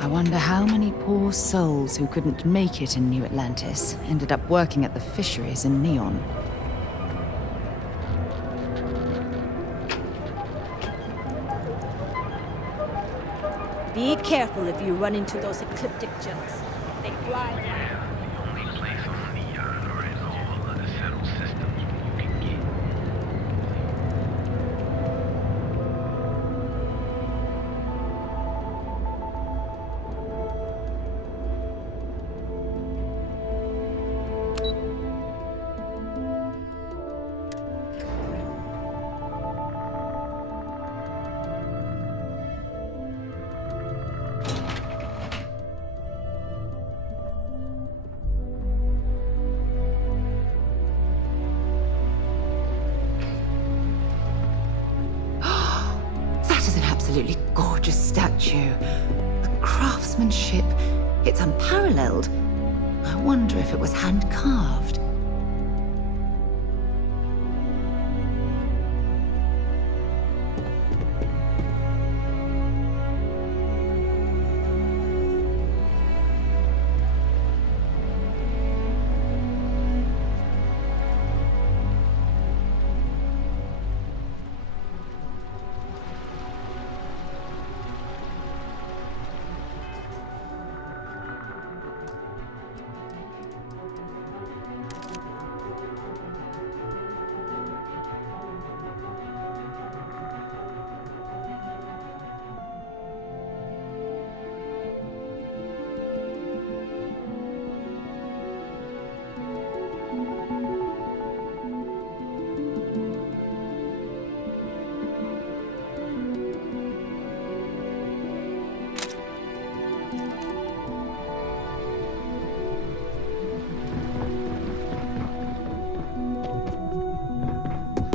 I wonder how many poor souls who couldn't make it in New Atlantis ended up working at the fisheries in Neon. Be careful if you run into those ecliptic jets. They fly. The only place on Neon or in all of the settled systems where you can get. That is an absolutely gorgeous statue. The craftsmanship, it's unparalleled. I wonder if it was hand-carved.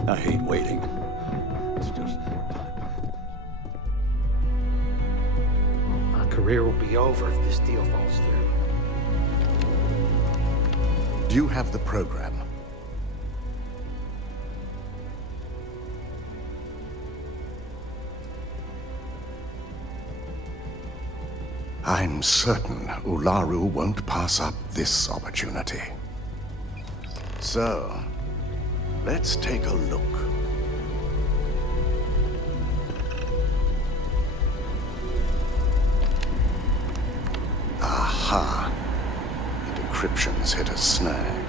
I hate waiting. It's just... My career will be over if this deal falls through. Do you have the program? I'm certain Ularu won't pass up this opportunity. So, let's take a look. Aha! The decryption's hit a snag.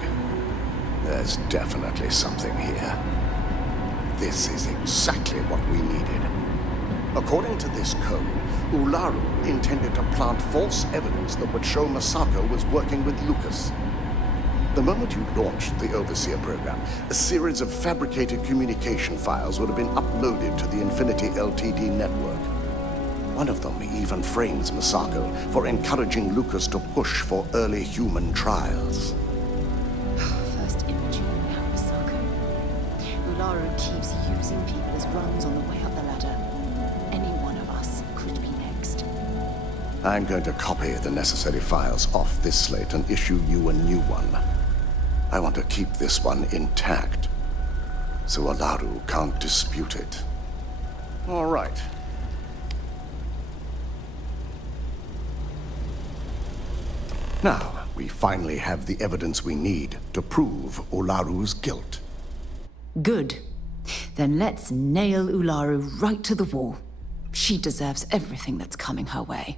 There's definitely something here. This is exactly what we needed. According to this code, Ularu intended to plant false evidence that would show Masako was working with Lucas. The moment you launched the Overseer program, a series of fabricated communication files would have been uploaded to the Infinity Ltd network. One of them even frames Masako for encouraging Lucas to push for early human trials. First Imogen, now Masako. Ularu keeps using people as rungs on the way up the ladder. Any one of us could be next. I'm going to copy the necessary files off this slate and issue you a new one. I want to keep this one intact, so Ularu can't dispute it. All right. Now, we finally have the evidence we need to prove Ularu's guilt. Good. Then let's nail Ularu right to the wall. She deserves everything that's coming her way.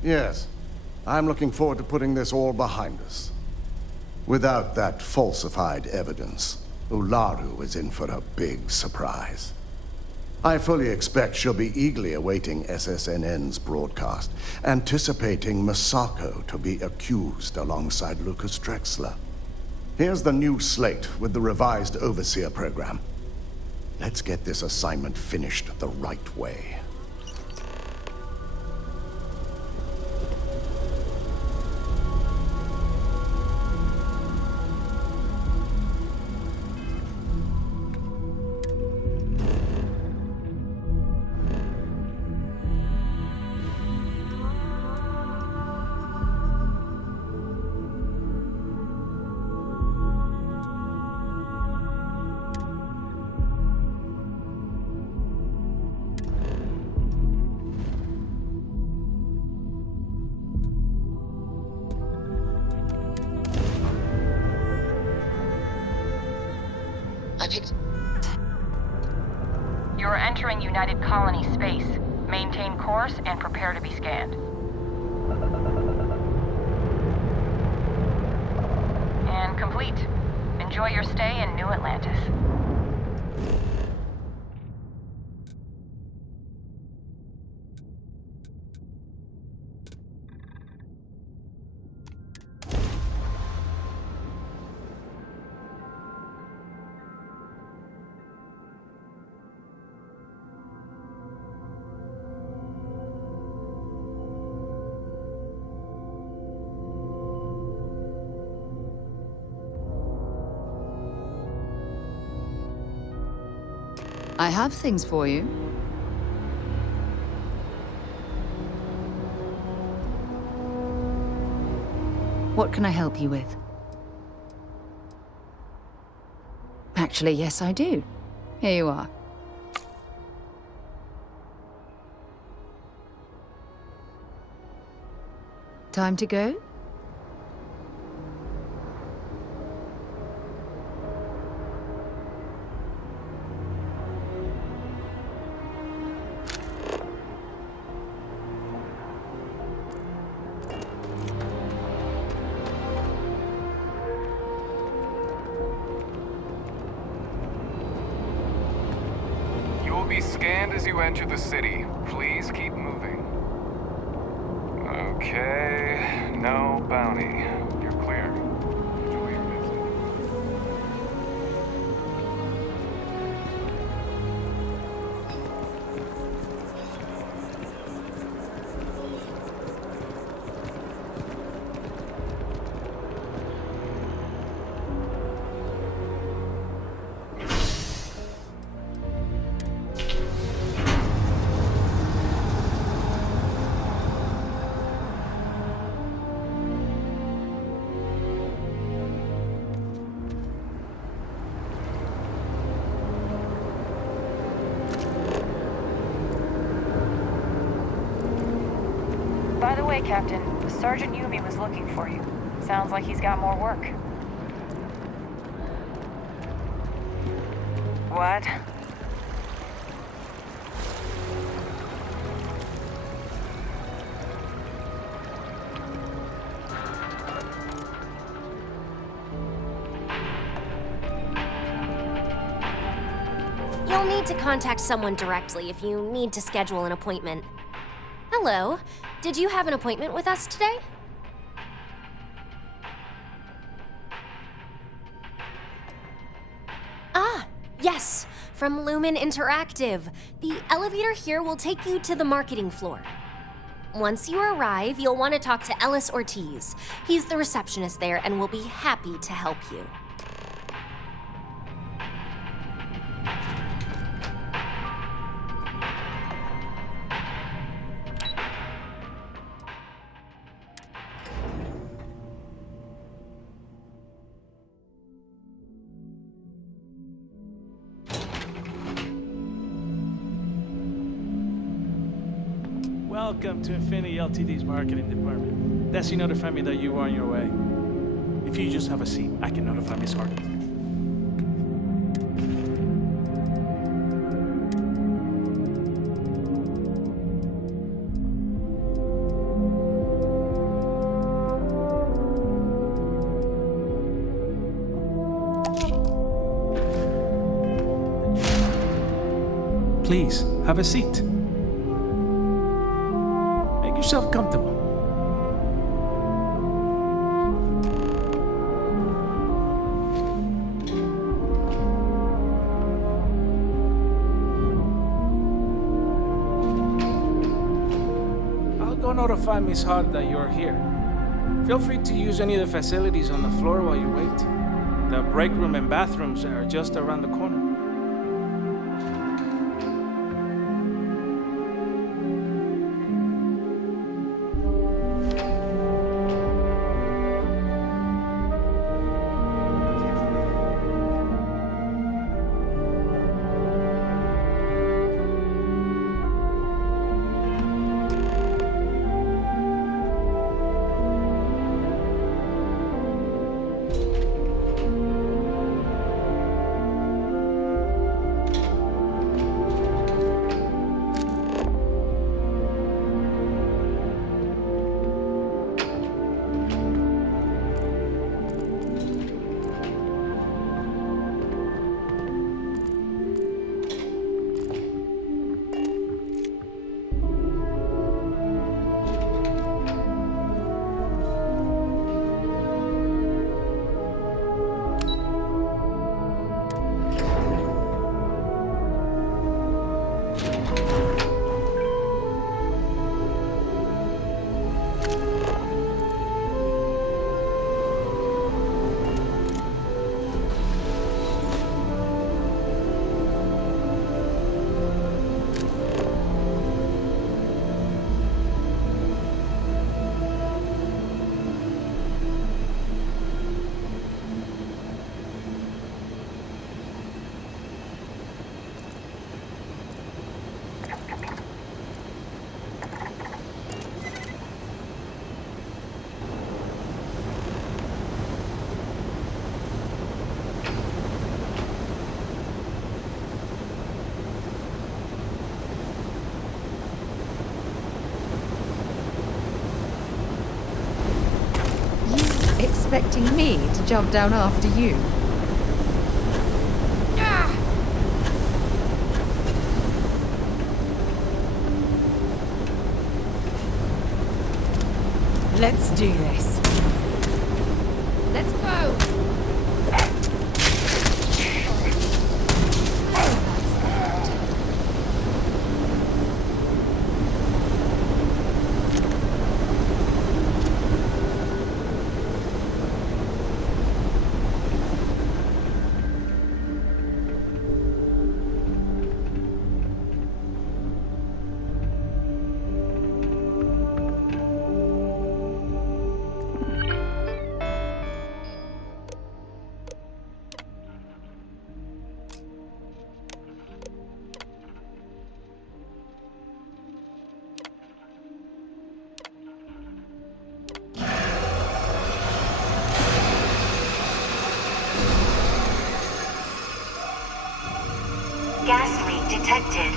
Yes, I'm looking forward to putting this all behind us. Without that falsified evidence, Ularu is in for a big surprise. I fully expect she'll be eagerly awaiting SSNN's broadcast, anticipating Masako to be accused alongside Lucas Drexler. Here's the new slate with the revised Overseer program. Let's get this assignment finished the right way. picked... You're entering United Colony space. Maintain course and prepare to be scanned. And complete. Enjoy your stay in New Atlantis. I have things for you. What can I help you with? Actually, yes, I do. Here you are. Time to go? You will be scanned as you enter the city. Please keep moving. Okay, no bounty. You're clear. Enjoy your visit. By the way, Captain, Sergeant Yumi was looking for you. Sounds like he's got more work. What? You'll need to contact someone directly if you need to schedule an appointment. Hello. Did you have an appointment with us today? Ah, yes. From Lumen Interactive. The elevator here will take you to the marketing floor. Once you arrive, you'll want to talk to Ellis Ortiz. He's the receptionist there and will be happy to help you. Welcome to Infinity Ltd's marketing department. Desi notified me that you were on your way. If you just have a seat, I can notify Miss Hart. Please, have a seat. Make yourself comfortable. I'll go notify Miss Hart that you're here. Feel free to use any of the facilities on the floor while you wait. The break room and bathrooms are just around the corner. expecting me to jump down after you? Let's do this. Let's go! Gas leak detected.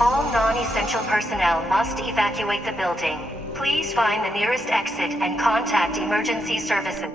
All non-essential personnel must evacuate the building. Please find the nearest exit and contact emergency services.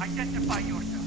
Identify yourself.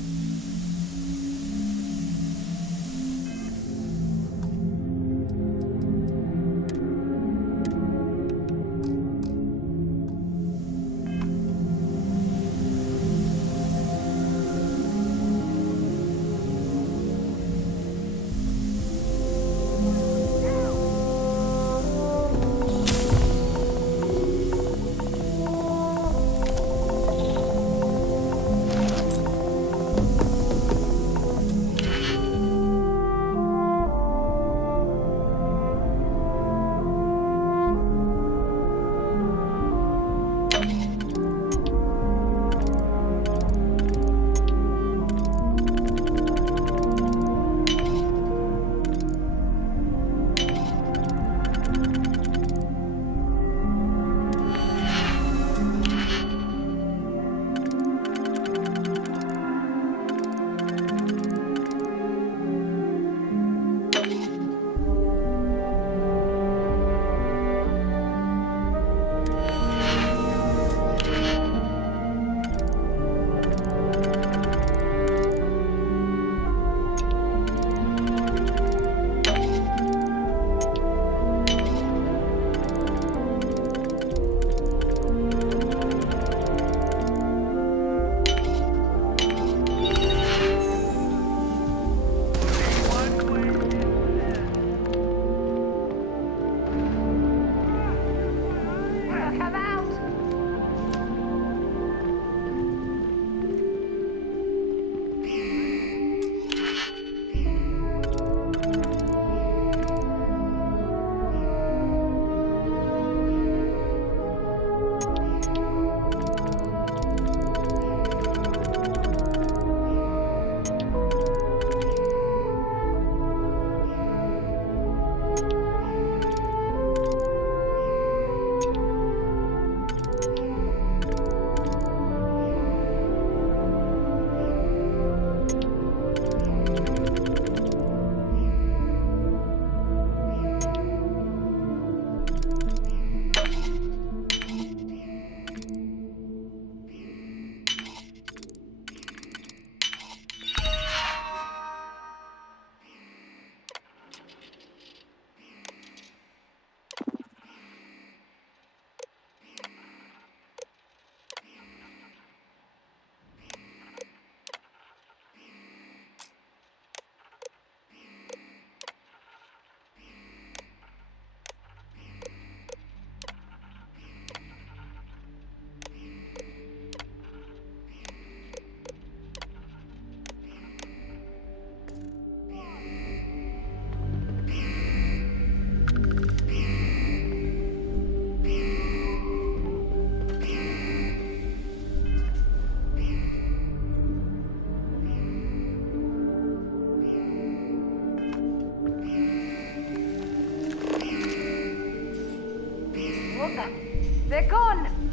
They're gone!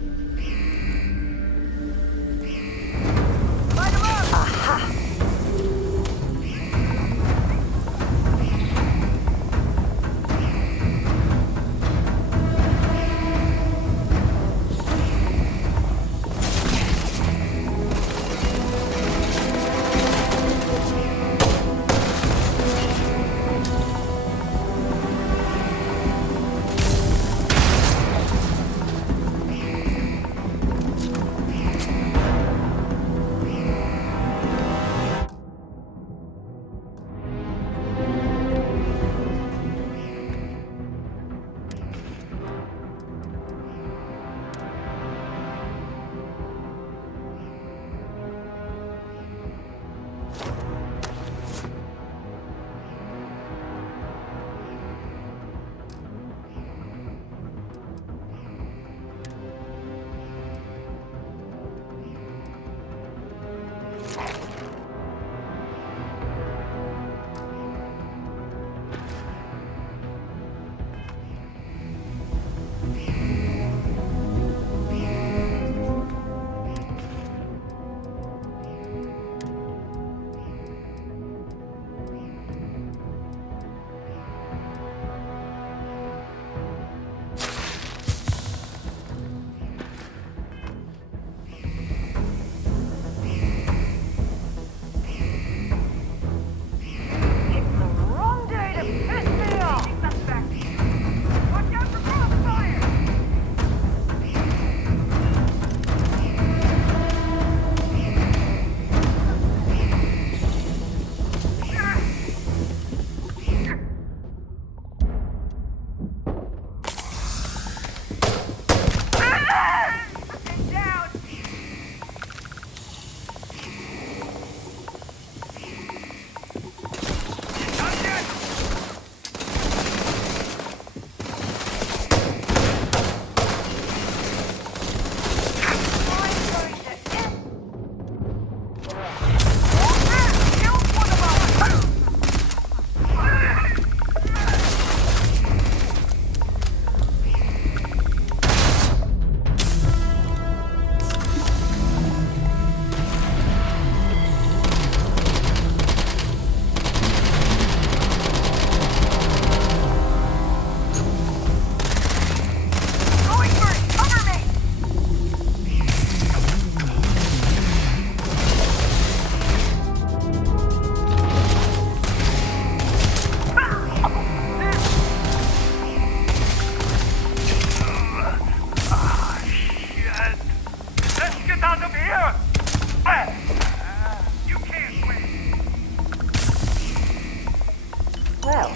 Well,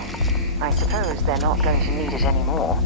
I suppose they're not going to need it anymore.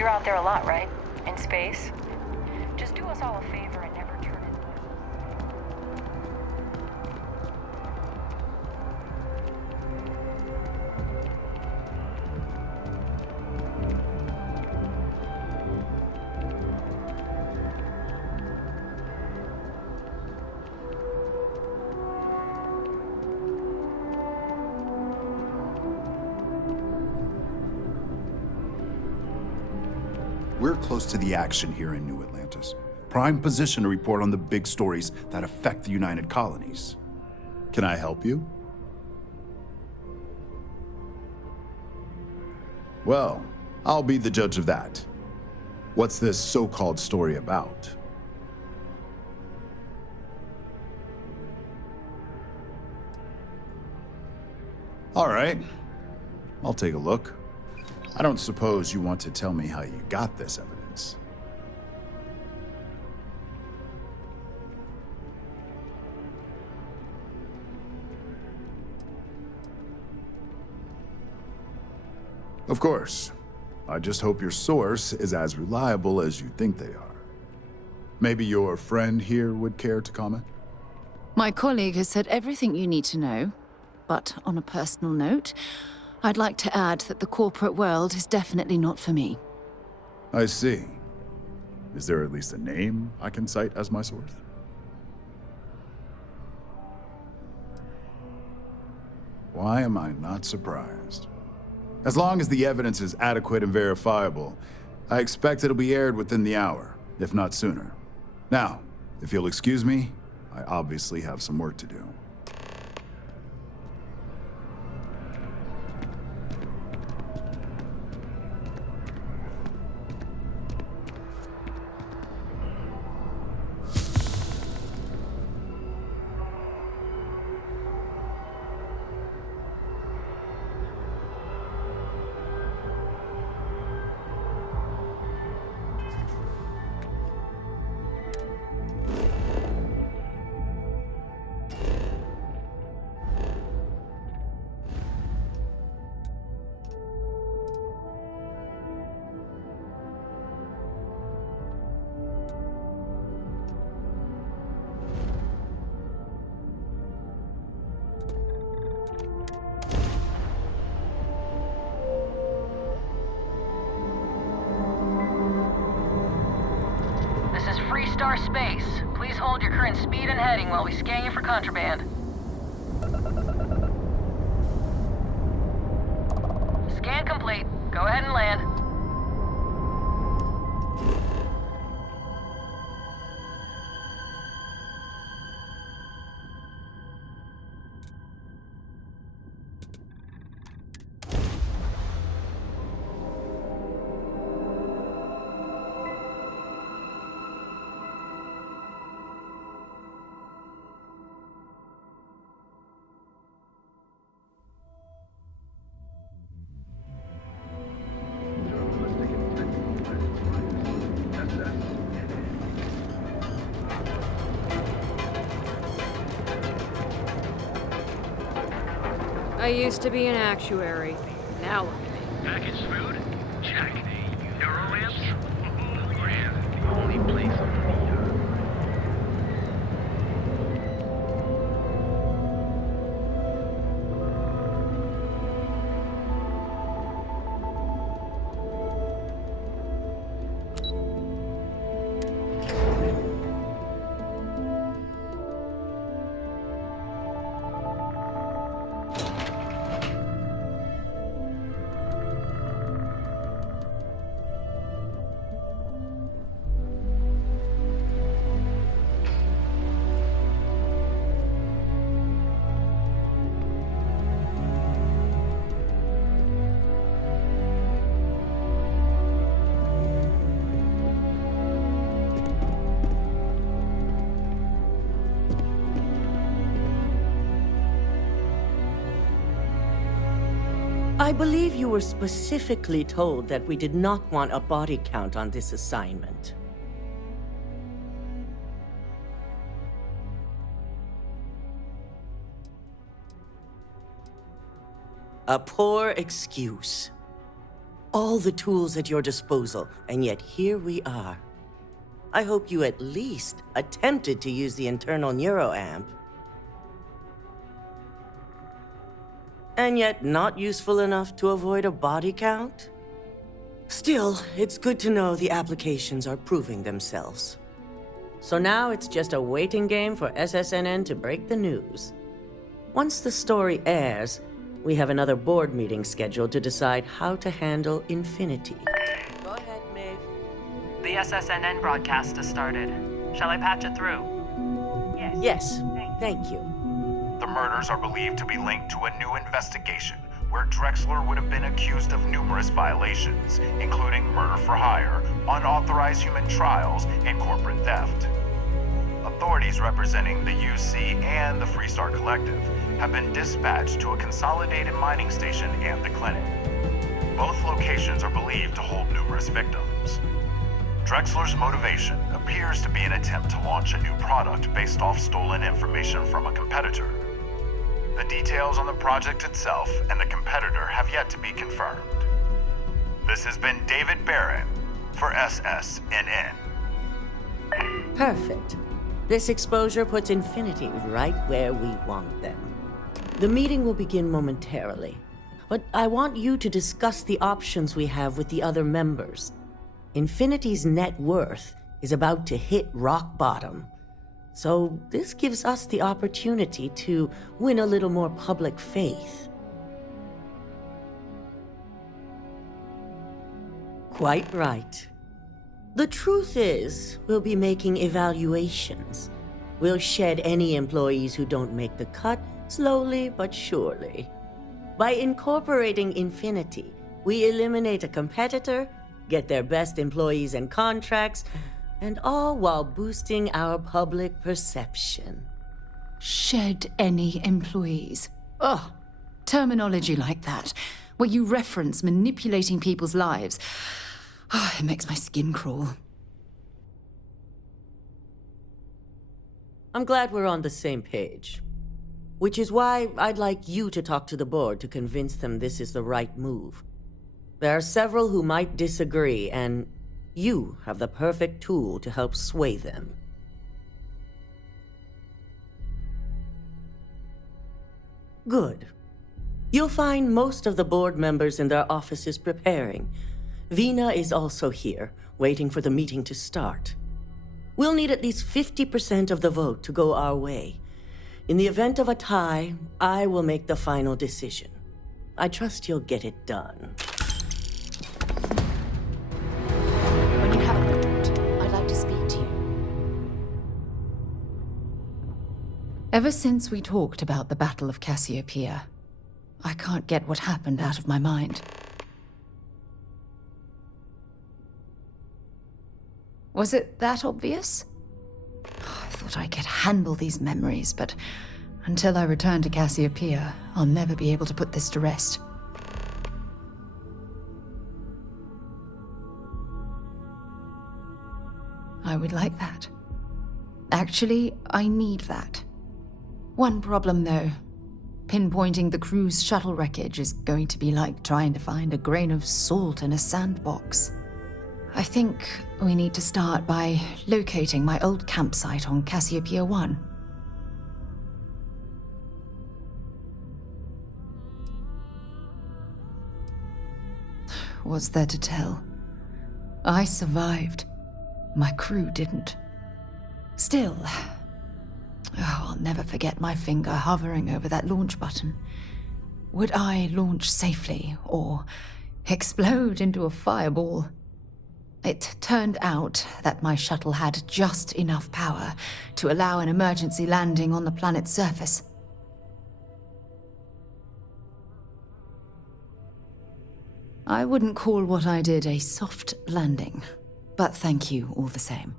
You're out there a lot, right? In space? Just do us all a favor and never turn it. We're close to the action here in New Atlantis. Prime position to report on the big stories that affect the United Colonies. Can I help you? Well, I'll be the judge of that. What's this so-called story about? All right, I'll take a look. I don't suppose you want to tell me how you got this evidence. Of course. I just hope your source is as reliable as you think they are. Maybe your friend here would care to comment? My colleague has said everything you need to know, but on a personal note, I'd like to add that the corporate world is definitely not for me. I see. Is there at least a name I can cite as my source? Why am I not surprised? As long as the evidence is adequate and verifiable, I expect it'll be aired within the hour, if not sooner. Now, if you'll excuse me, I obviously have some work to do. Freestar Space. Please hold your current speed and heading while we scan you for contraband. Scan complete. Go ahead and land. I used to be an actuary. Now look at me. Packaged food? Check. Neuroamps? Grand. The only place on the I believe you were specifically told that we did not want a body count on this assignment. A poor excuse. all the tools at your disposal, and yet here we are. I hope you at least attempted to use the internal neuroamp. And yet not useful enough to avoid a body count? Still, it's good to know the applications are proving themselves. So now it's just a waiting game for SSNN to break the news. Once the story airs, we have another board meeting scheduled to decide how to handle Infinity. Go ahead, Maeve. The SSNN broadcast has started. Shall I patch it through? Yes, thank you. The murders are believed to be linked to a new investigation where Drexler would have been accused of numerous violations, including murder for hire, unauthorized human trials, and corporate theft. Authorities representing the UC and the Freestar Collective have been dispatched to a consolidated mining station and the clinic. Both locations are believed to hold numerous victims. Drexler's motivation appears to be an attempt to launch a new product based off stolen information from a competitor. The details on the project itself and the competitor have yet to be confirmed. This has been David Barron for SSNN. Perfect. This exposure puts Infinity right where we want them. The meeting will begin momentarily, but I want you to discuss the options we have with the other members. Infinity's net worth is about to hit rock bottom. So this gives us the opportunity to win a little more public faith. Quite right. The truth is, we'll be making evaluations. We'll shed any employees who don't make the cut, slowly but surely. By incorporating Infinity, we eliminate a competitor, get their best employees and contracts, and all while boosting our public perception. Shed any employees. Oh, terminology like that, where you reference manipulating people's lives. Oh, it makes my skin crawl. I'm glad we're on the same page. Which is why I'd like you to talk to the board to convince them this is the right move. There are several who might disagree, and you have the perfect tool to help sway them. Good. You'll find most of the board members in their offices preparing. Vina is also here, waiting for the meeting to start. We'll need at least 50% of the vote to go our way. In the event of a tie, I will make the final decision. I trust you'll get it done. When you have a moment, I'd like to speak to you. Ever since we talked about the Battle of Cassiopeia, I can't get what happened out of my mind. Was it that obvious? I thought I could handle these memories, but until I return to Cassiopeia, I'll never be able to put this to rest. I would like that. Actually, I need that. One problem, though. Pinpointing the crew's shuttle wreckage is going to be like trying to find a grain of salt in a sandbox. I think we need to start by locating my old campsite on Cassiopeia 1. What's there to tell? I survived. My crew didn't. Still, I'll never forget my finger hovering over that launch button. Would I launch safely or explode into a fireball? It turned out that my shuttle had just enough power to allow an emergency landing on the planet's surface. I wouldn't call what I did a soft landing, but thank you all the same.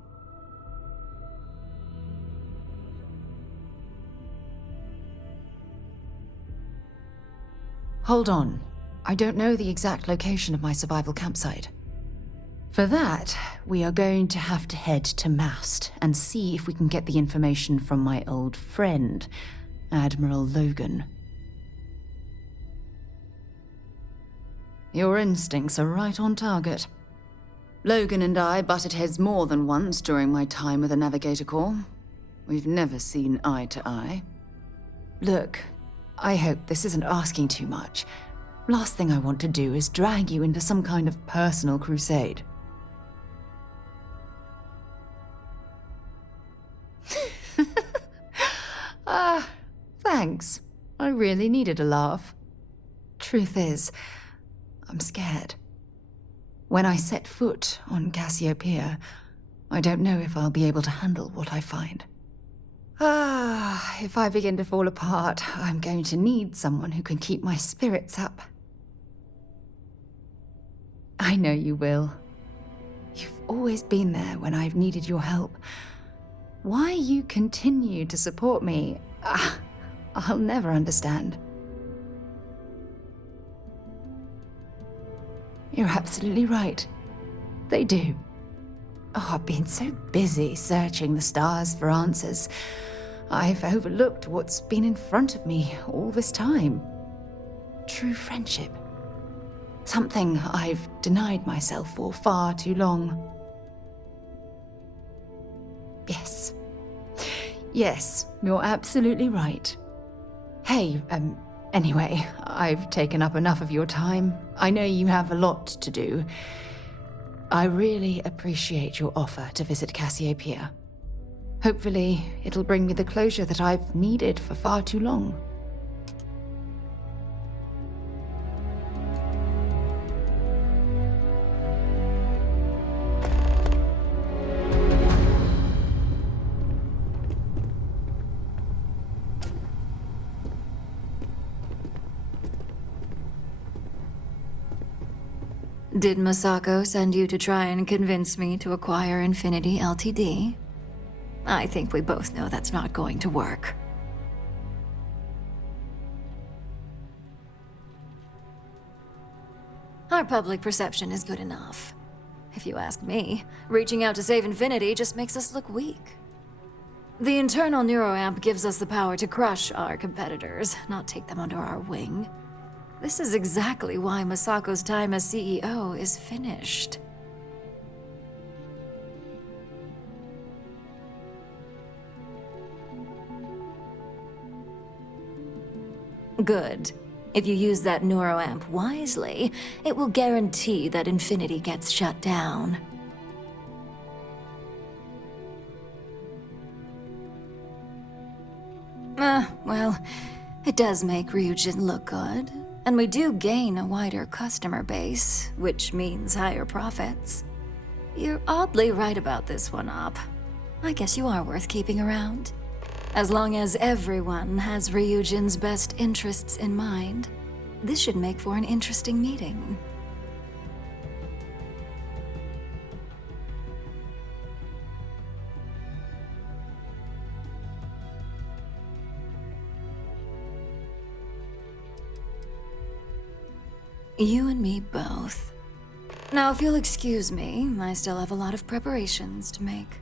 Hold on. I don't know the exact location of my survival campsite. For that, we are going to have to head to Mast and see if we can get the information from my old friend, Admiral Logan. Your instincts are right on target. Logan and I butted heads more than once during my time with the Navigator Corps. We've never seen eye to eye. Look, I hope this isn't asking too much. Last thing I want to do is drag you into some kind of personal crusade. Thanks. I really needed a laugh. Truth is, I'm scared. When I set foot on Cassiopeia, I don't know if I'll be able to handle what I find. If I begin to fall apart, I'm going to need someone who can keep my spirits up. I know you will. You've always been there when I've needed your help. Why you continue to support me, I'll never understand. You're absolutely right. They do. Oh, I've been so busy searching the stars for answers. I've overlooked what's been in front of me all this time. True friendship. Something I've denied myself for far too long. Yes. Yes, you're absolutely right. Hey, anyway, I've taken up enough of your time. I know you have a lot to do. I really appreciate your offer to visit Cassiopeia. Hopefully, it'll bring me the closure that I've needed for far too long. Did Masako send you to try and convince me to acquire Infinity Ltd? I think we both know that's not going to work. Our public perception is good enough. If you ask me, reaching out to save Infinity just makes us look weak. The internal neuroamp gives us the power to crush our competitors, not take them under our wing. This is exactly why Masako's time as CEO is finished. Good. If you use that neuroamp wisely, it will guarantee that Infinity gets shut down. Well, it does make Ryujin look good. And we do gain a wider customer base, which means higher profits. You're oddly right about this one, Op. I guess you are worth keeping around. As long as everyone has Ryujin's best interests in mind, this should make for an interesting meeting. You and me both. Now, if you'll excuse me, I still have a lot of preparations to make.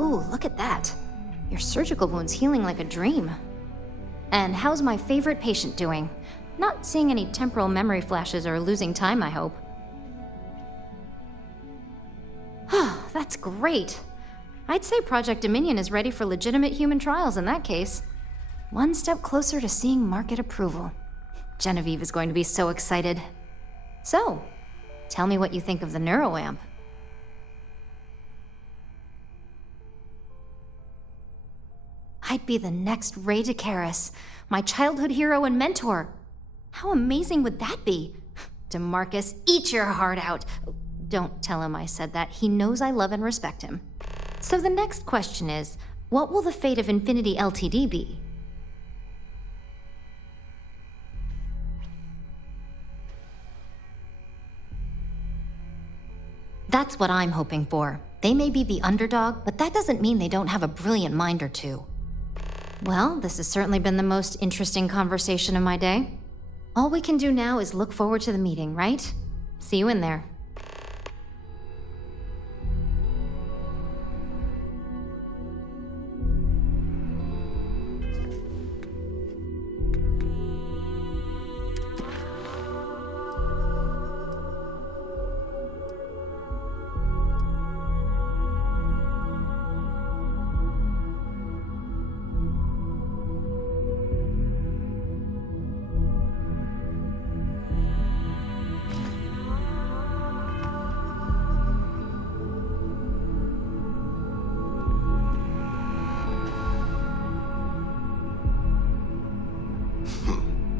Ooh, look at that. Your surgical wound's healing like a dream. And how's my favorite patient doing? Not seeing any temporal memory flashes or losing time, I hope. That's great. I'd say Project Dominion is ready for legitimate human trials in that case. One step closer to seeing market approval. Genevieve is going to be so excited. So, tell me what you think of the neuroamp. I'd be the next Ray DeCaris, my childhood hero and mentor. How amazing would that be? DeMarcus, eat your heart out. Don't tell him I said that. He knows I love and respect him. So the next question is, what will the fate of Infinity Ltd be? That's what I'm hoping for. They may be the underdog, but that doesn't mean they don't have a brilliant mind or two. Well, this has certainly been the most interesting conversation of my day. All we can do now is look forward to the meeting, right? See you in there.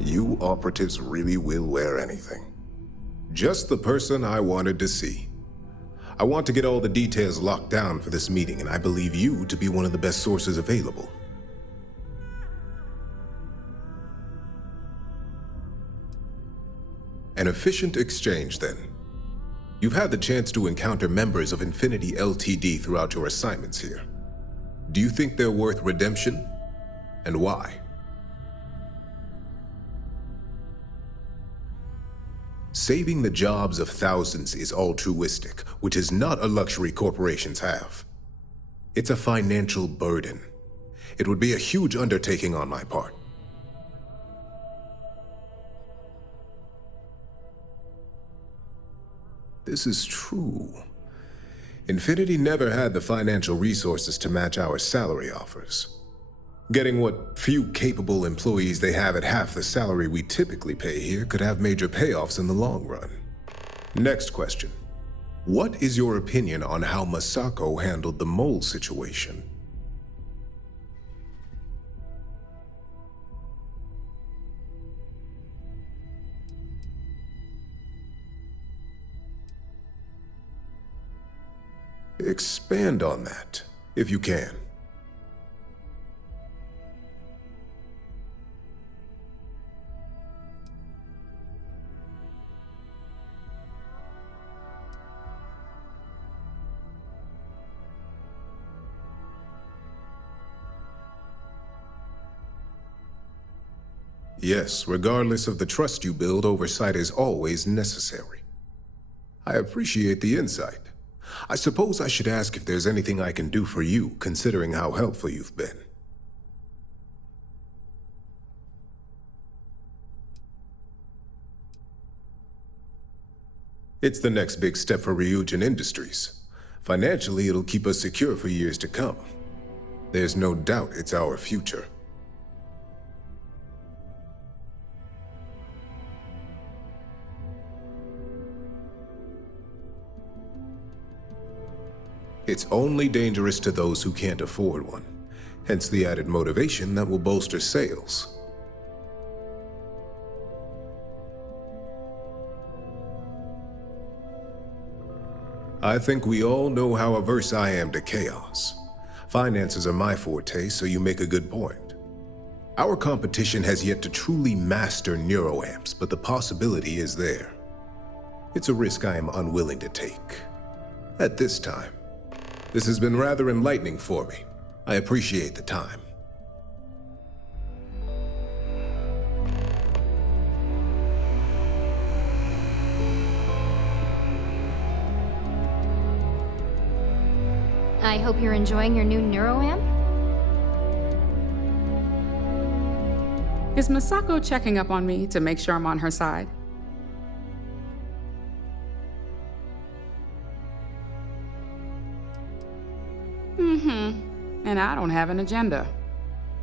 You operatives really will wear anything. Just the person I wanted to see. I want to get all the details locked down for this meeting, and I believe you to be one of the best sources available. An efficient exchange, then. You've had the chance to encounter members of Infinity LTD throughout your assignments here. Do you think they're worth redemption? And why? Saving the jobs of thousands is altruistic, which is not a luxury corporations have. It's a financial burden. It would be a huge undertaking on my part. This is true. Infinity never had the financial resources to match our salary offers. Getting what few capable employees they have at half the salary we typically pay here could have major payoffs in the long run. Next question. What is your opinion on how Masako handled the mole situation? Expand on that, if you can. Yes, regardless of the trust you build, oversight is always necessary. I appreciate the insight. I suppose I should ask if there's anything I can do for you, considering how helpful you've been. It's the next big step for Ryujin Industries. Financially, it'll keep us secure for years to come. There's no doubt it's our future. It's only dangerous to those who can't afford one, hence the added motivation that will bolster sales. I think we all know how averse I am to chaos. Finances are my forte, so you make a good point. Our competition has yet to truly master neuroamps, but the possibility is there. It's a risk I am unwilling to take. At this time. This has been rather enlightening for me. I appreciate the time. I hope you're enjoying your new neuroamp. Is Masako checking up on me to make sure I'm on her side? And I don't have an agenda.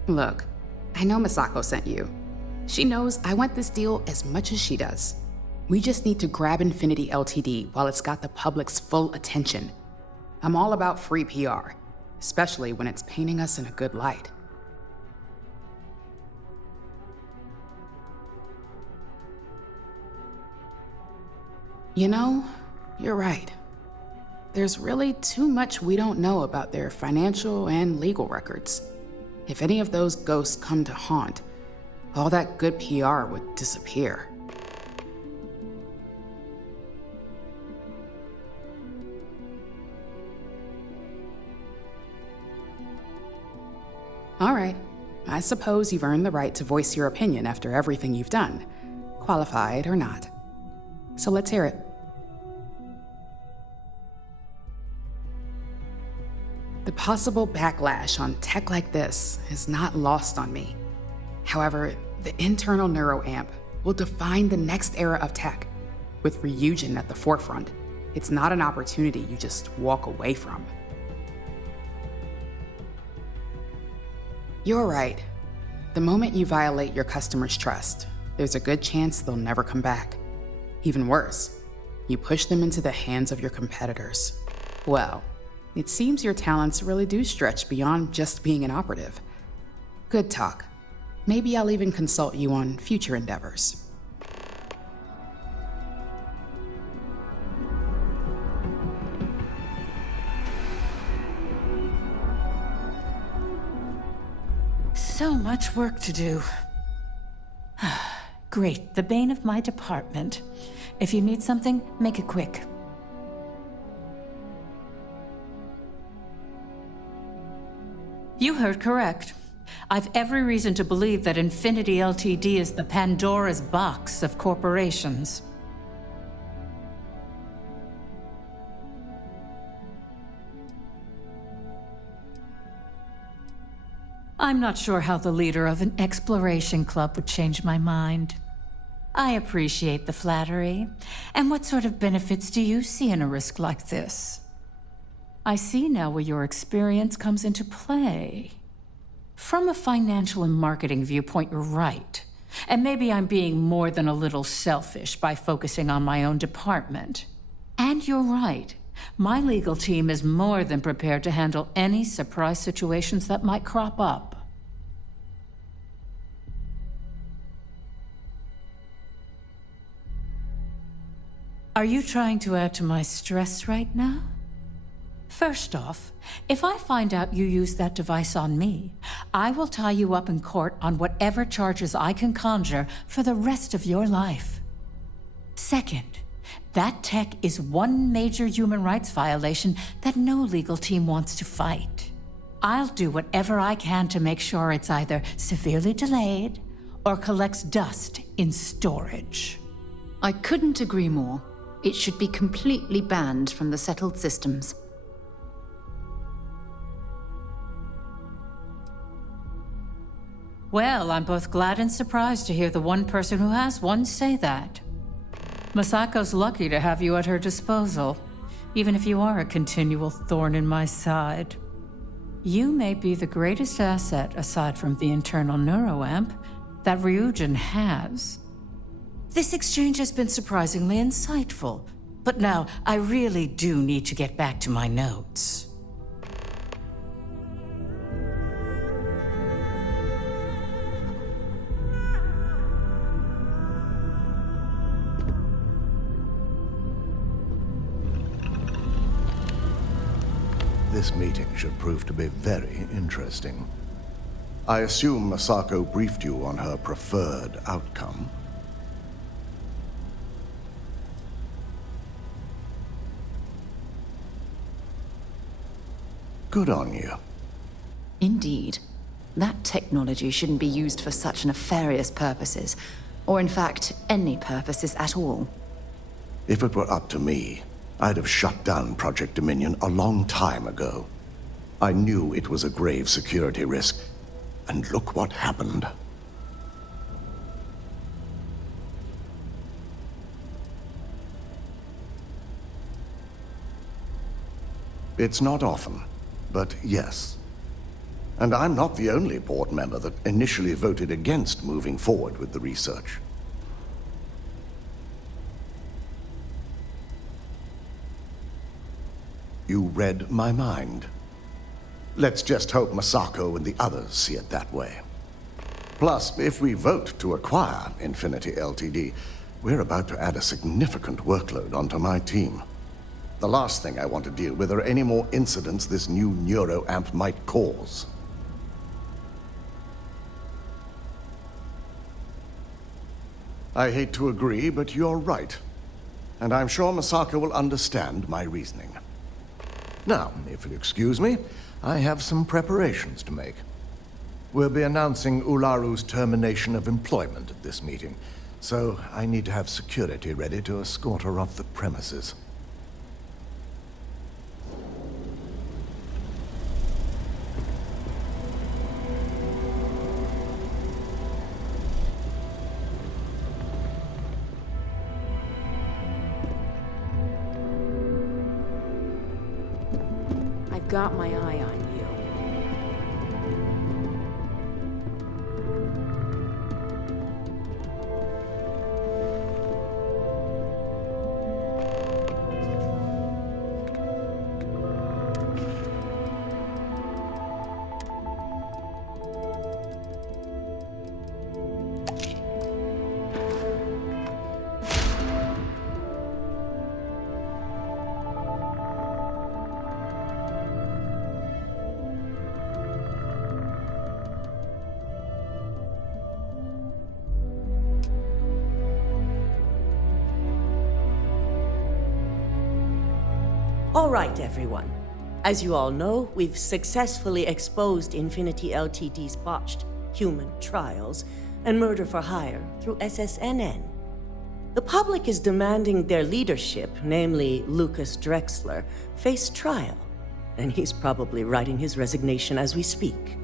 Look, I know Masako sent you. She knows I want this deal as much as she does. We just need to grab Infinity LTD while it's got the public's full attention. I'm all about free PR, especially when it's painting us in a good light. You know, you're right. There's really too much we don't know about their financial and legal records. If any of those ghosts come to haunt, all that good PR would disappear. All right. I suppose you've earned the right to voice your opinion after everything you've done, qualified or not. So let's hear it. The possible backlash on tech like this is not lost on me. However, the internal neuroamp will define the next era of tech, with Ryujin at the forefront. It's not an opportunity you just walk away from. You're right. The moment you violate your customers' trust, there's a good chance they'll never come back. Even worse, you push them into the hands of your competitors. Well, it seems your talents really do stretch beyond just being an operative. Good talk. Maybe I'll even consult you on future endeavors. So much work to do. Great, the bane of my department. If you need something, make it quick. You heard correct. I've every reason to believe that Infinity Ltd. Is the Pandora's box of corporations. I'm not sure how the leader of an exploration club would change my mind. I appreciate the flattery. And what sort of benefits do you see in a risk like this? I see now where your experience comes into play. From a financial and marketing viewpoint, you're right. And maybe I'm being more than a little selfish by focusing on my own department. And you're right. My legal team is more than prepared to handle any surprise situations that might crop up. Are you trying to add to my stress right now? First off, if I find out you used that device on me, I will tie you up in court on whatever charges I can conjure for the rest of your life. Second, that tech is one major human rights violation that no legal team wants to fight. I'll do whatever I can to make sure it's either severely delayed or collects dust in storage. I couldn't agree more. It should be completely banned from the settled systems. Well, I'm both glad and surprised to hear the one person who has one say that. Masako's lucky to have you at her disposal, even if you are a continual thorn in my side. You may be the greatest asset, aside from the internal neuroamp, that Ryujin has. This exchange has been surprisingly insightful, but now I really do need to get back to my notes. This meeting should prove to be very interesting. I assume Masako briefed you on her preferred outcome. Good on you. Indeed. That technology shouldn't be used for such nefarious purposes, or in fact, any purposes at all. If it were up to me, I'd have shut down Project Dominion a long time ago. I knew it was a grave security risk, and look what happened. It's not often, but yes. And I'm not the only board member that initially voted against moving forward with the research. You read my mind. Let's just hope Masako and the others see it that way. Plus, if we vote to acquire Infinity Ltd., we're about to add a significant workload onto my team. The last thing I want to deal with are any more incidents this new neuroamp might cause. I hate to agree, but you're right. And I'm sure Masako will understand my reasoning. Now, if you'll excuse me, I have some preparations to make. We'll be announcing Ularu's termination of employment at this meeting, so I need to have security ready to escort her off the premises. I've got my eye on you. All right, everyone. As you all know, we've successfully exposed Infinity Ltd's botched human trials and murder for hire through SSNN. The public is demanding their leadership, namely Lucas Drexler, face trial, and he's probably writing his resignation as we speak.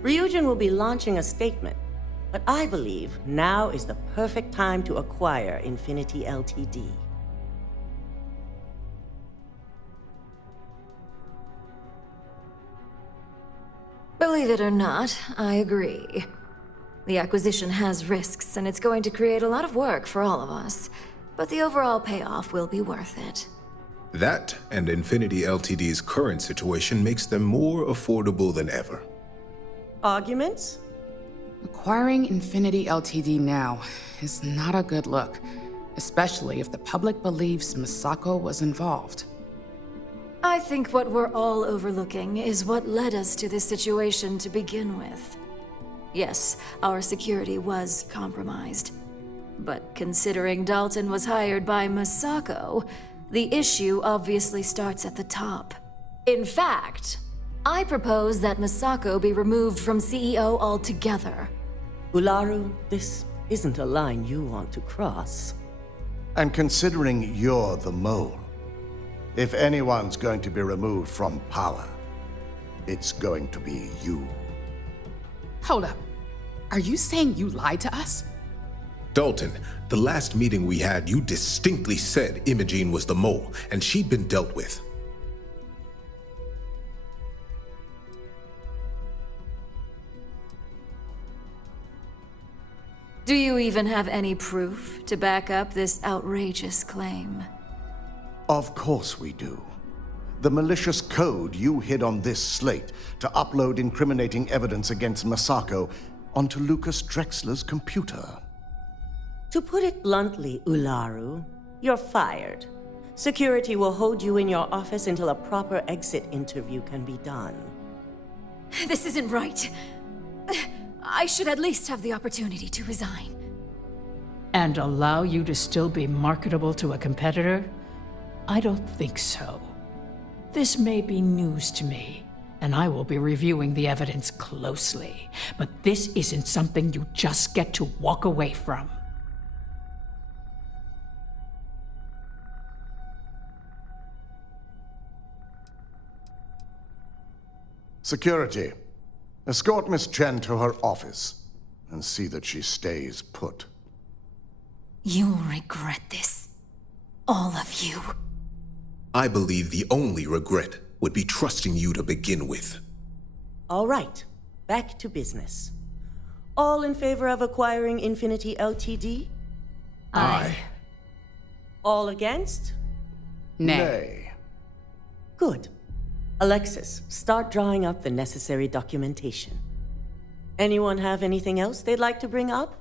Ryujin will be launching a statement, but I believe now is the perfect time to acquire Infinity Ltd. Believe it or not, I agree. The acquisition has risks, and it's going to create a lot of work for all of us. But the overall payoff will be worth it. That and Infinity Ltd's current situation makes them more affordable than ever. Arguments? Acquiring Infinity Ltd now is not a good look, especially if the public believes Misako was involved. I think what we're all overlooking is what led us to this situation to begin with. Yes, our security was compromised. But considering Dalton was hired by Misako, the issue obviously starts at the top. In fact, I propose that Misako be removed from CEO altogether. Ularu, this isn't a line you want to cross. And considering you're the mole, if anyone's going to be removed from power, it's going to be you. Hold up. Are you saying you lied to us? Dalton, the last meeting we had, you distinctly said Imogene was the mole, and she'd been dealt with. Do you even have any proof to back up this outrageous claim? Of course we do. The malicious code you hid on this slate to upload incriminating evidence against Misako onto Lucas Drexler's computer. To put it bluntly, Ularu, you're fired. Security will hold you in your office until a proper exit interview can be done. This isn't right. I should at least have the opportunity to resign. And allow you to still be marketable to a competitor? I don't think so. This may be news to me, and I will be reviewing the evidence closely. But this isn't something you just get to walk away from. Security, escort Miss Chen to her office and see that she stays put. You'll regret this. All of you. I believe the only regret would be trusting you to begin with. All right, back to business. All in favor of acquiring Infinity Ltd? Aye. All against? Nay. Good. Alexis, start drawing up the necessary documentation. Anyone have anything else they'd like to bring up?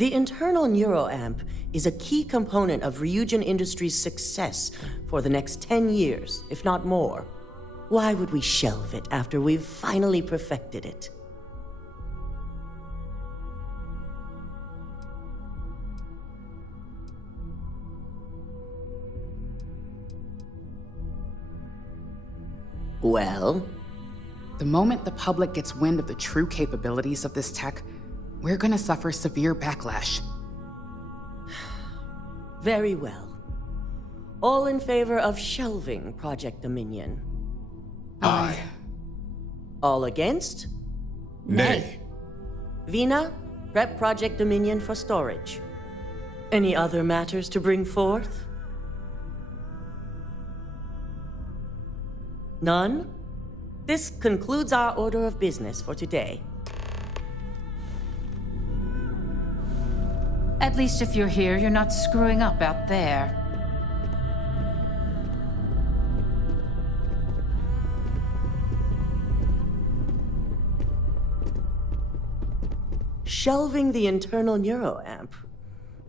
The internal neuroamp is a key component of Ryujin Industries' success for the next 10 years, if not more. Why would we shelve it after we've finally perfected it? Well? The moment the public gets wind of the true capabilities of this tech, we're gonna suffer severe backlash. Very well. All in favor of shelving Project Dominion? Aye. All against? Nay. Vina, prep Project Dominion for storage. Any other matters to bring forth? None? This concludes our order of business for today. At least if you're here, you're not screwing up out there. Shelving the internal neuroamp.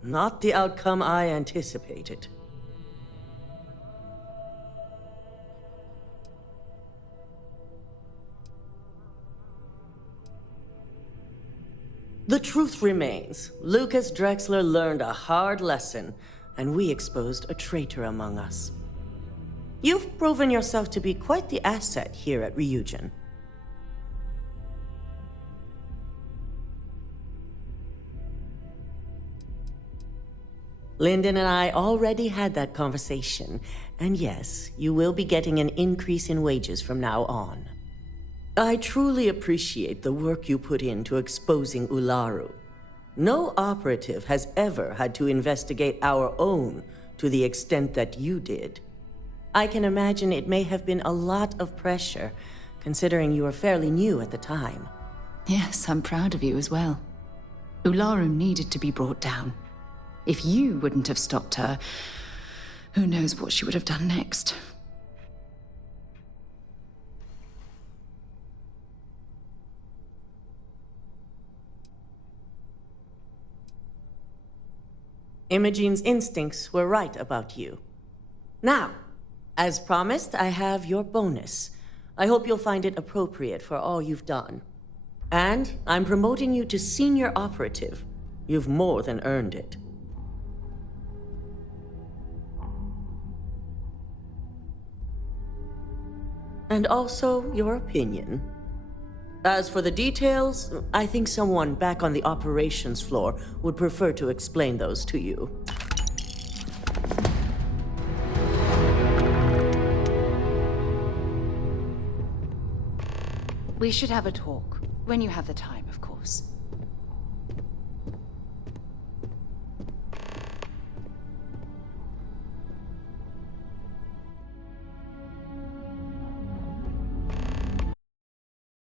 Not the outcome I anticipated. The truth remains. Lucas Drexler learned a hard lesson, and we exposed a traitor among us. You've proven yourself to be quite the asset here at Ryujin. Lyndon and I already had that conversation, and yes, you will be getting an increase in wages from now on. I truly appreciate the work you put into exposing Ularu. No operative has ever had to investigate our own to the extent that you did. I can imagine it may have been a lot of pressure, considering you were fairly new at the time. Yes, I'm proud of you as well. Ularu needed to be brought down. If you wouldn't have stopped her, who knows what she would have done next. Imogene's instincts were right about you. Now, as promised, I have your bonus. I hope you'll find it appropriate for all you've done. And I'm promoting you to senior operative. You've more than earned it. And also your opinion. As for the details, I think someone back on the operations floor would prefer to explain those to you. We should have a talk, when you have the time, of course.